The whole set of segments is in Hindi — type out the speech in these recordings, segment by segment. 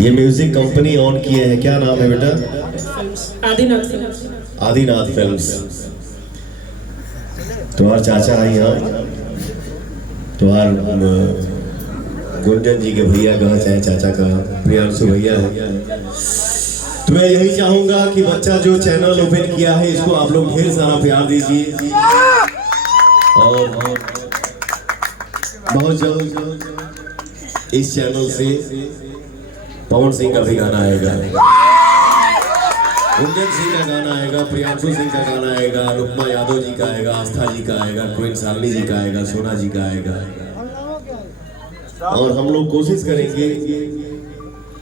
ये म्यूजिक कंपनी ऑन किए हैं, क्या नाम है बेटा? आदिनाथ फिल्म्स। तुम्हार चाचा है यहाँ, तुम्हार गुंजन जी के भैया कहाँ, चाहे चाचा का प्रियांशु भैया है। तो मैं यही चाहूंगा कि बच्चा जो चैनल ओपन किया है इसको आप लोग ढेर सारा प्यार दीजिए और बहुत जल्द इस चैनल से पवन सिंह का भी गाना आएगा, गुंजन सिंह का गाना आएगा, प्रियांशु सिंह का गाना आएगा, रुक्मा यादव जी का आएगा, आस्था जी का आएगा, क्वीन शालिनी जी का आएगा, सोना जी का आएगा। और हम लोग कोशिश करेंगे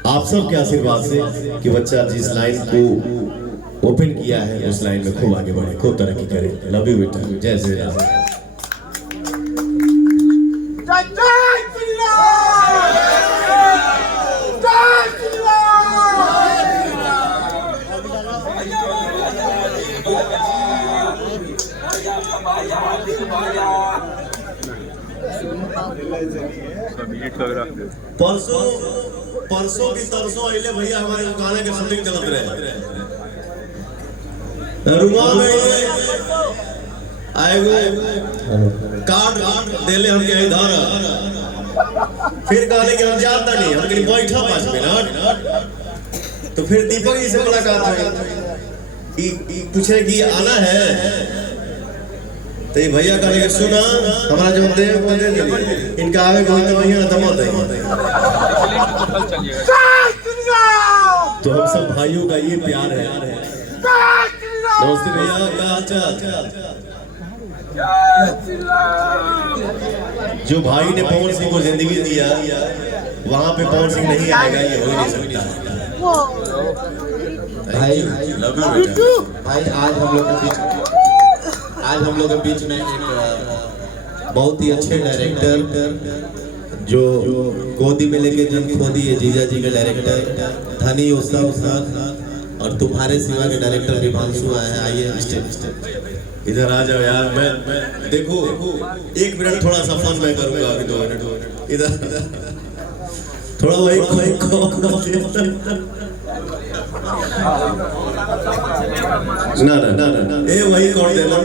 आप सब के आशीर्वाद से कि बच्चा जिस लाइन को ओपन किया है उस लाइन में खूब आगे बढ़े, खूब तरक्की करे। लव यू बेटा, जय श्री राम। परसों की तरसों अले भैया हमारे गाने के शूटिंग चलत रहे रुमा में आएगो कार्ड देले हमके इधर, फिर कहले कि हम जाता नहीं, हम कहीं बैठा 5 मिनट। तो फिर दीपक जी से मुलाकात हुई कि पूछे कि आना है, तो ये भैया कहले सुना हमारा जो दे इनका आगे कोई तो भैया ना दमत है। तो हम सब भाइयों का ये प्यार है। नमस्ते भैया, क्या हालचाल? जो भाई ने पवन सिंह को जिंदगी दिया वहाँ पे पवन सिंह नहीं आएगा, ये हो नहीं सकता। भाई आज हम लोग के बीच में एक बहुत ही अच्छे डायरेक्टर जो गोदी में लेके जन खो दिए जीजा जी के डायरेक्टर धनी उस्ताद और तुम्हारे सिवा के डायरेक्टर विभांशु आए हैं। आइए स्टेज इधर आ जाओ यार। मैं देखो 1 मिनट थोड़ा सा फन मैं करूंगा, अभी 2 मिनट इधर थोड़ा वही ना ए वही कौन देना।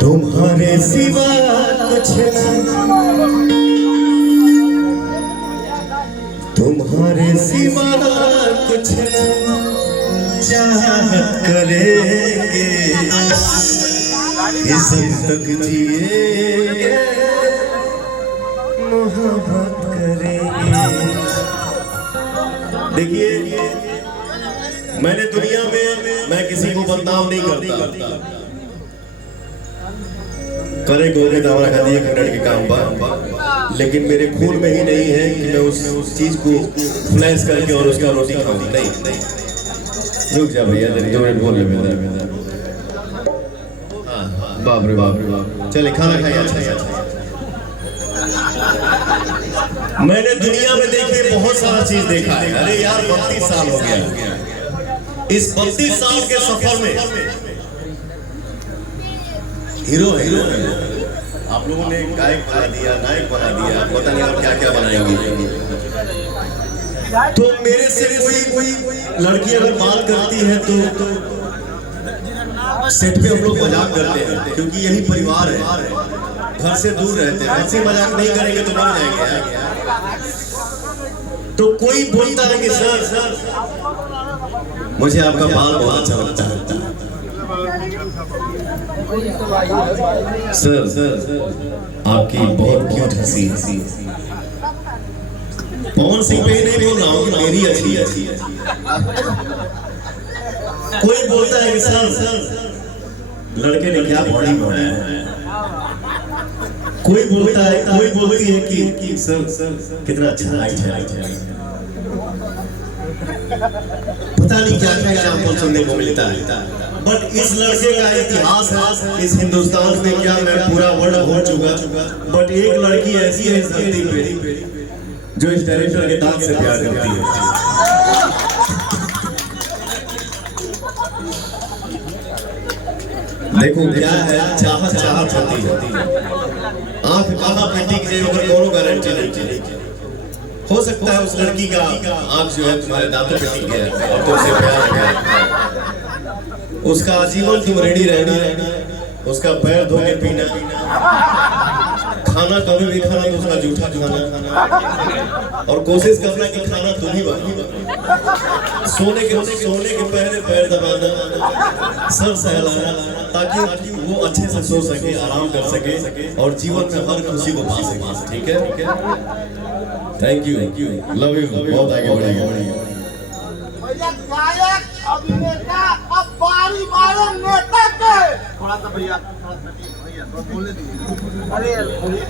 तुम्हारे सिवा कुछ तुम्हारे सिवा कुछ चाहत करेंगे, इसम तक जिएंगे, मोहब्बत करेंगे। देखिए मैंने दुनिया में मैं किसी को बदनाम नहीं करता, करे को हमारा खाती 1 मिनट के काम पर, लेकिन मेरे खून में ही नहीं है कि मैं उस चीज को फ्लैश करके और उसका रोटी खाऊं। नहीं रुक जा भैया, 2 मिनट बोल ले। बाप रे बाप, चले खाना खाइए। अच्छा मैंने दुनिया में देखे बहुत सारा चीज देखा है। अरे यार 32 साल हो गया। इस 32 साल के सफर में हीरो आप लोगों ने गायक बना दिया, नायक बना दिया, पता नहीं आप क्या क्या बनाएंगे। तो मेरे से कोई लड़की अगर बात करती है तो सेट पे हम लोग मजाक करते हैं, क्योंकि यही परिवार है, घर से दूर रहते हैं। ऐसे मजाक नहीं करेंगे तो मर जाएंगे। तो कोई बोलता है कि सर मुझे आपका बाल बहुत अच्छा लगता है। सर आपकी बहुत क्यूट हंसी। पवन सिंह पे ही नहीं बोल रहा हूँ कि मेरी अच्छी है। कोई बोलता है कि सर लड़के ने क्या बॉडी बनाया है। कोई बोलती है कि सर कितना अच्छा हाइट है। पता नहीं क्या क्या एग्जाम्पल सुनने को मिलता है। बट इस लड़के का इतिहास है इस हिंदुस्तान में, क्या मैं पूरा वर्ल्ड हो चुका। बट एक लड़की ऐसी है इस धरती पे जो इस डायरेक्टर के दांत से प्यार करती है। देखो क्या है, चाहत चाहत होती है, आंख कहाँ पे टिक जाए ओकर कोनो गारंटी नहीं। हो सकता है उस लड़की का आंख जो है तुम्हारे दांतों पे टिक गया और तुमसे प्यार हो गया, उसका आजीवन तुम रेडी रहना, उसका पैर धो के पीना, खाना कभी भी खाना तो उसका जूठा खाना, और कोशिश करना कि खाना तुम ही बना, सोने के पहले पैर दबाना, सर सहलाना, ताकि वो अच्छे से सो सके, आराम कर सके और जीवन में हर खुशी को पा सके। ठीक है, थैंक यू, लव यू, बहुत आगे बढ़ेगा। भैया गायक अभिनेता अब बारी बारी नेता के थोड़ा सा भैया बोलने दीजिए। अरे बोलिए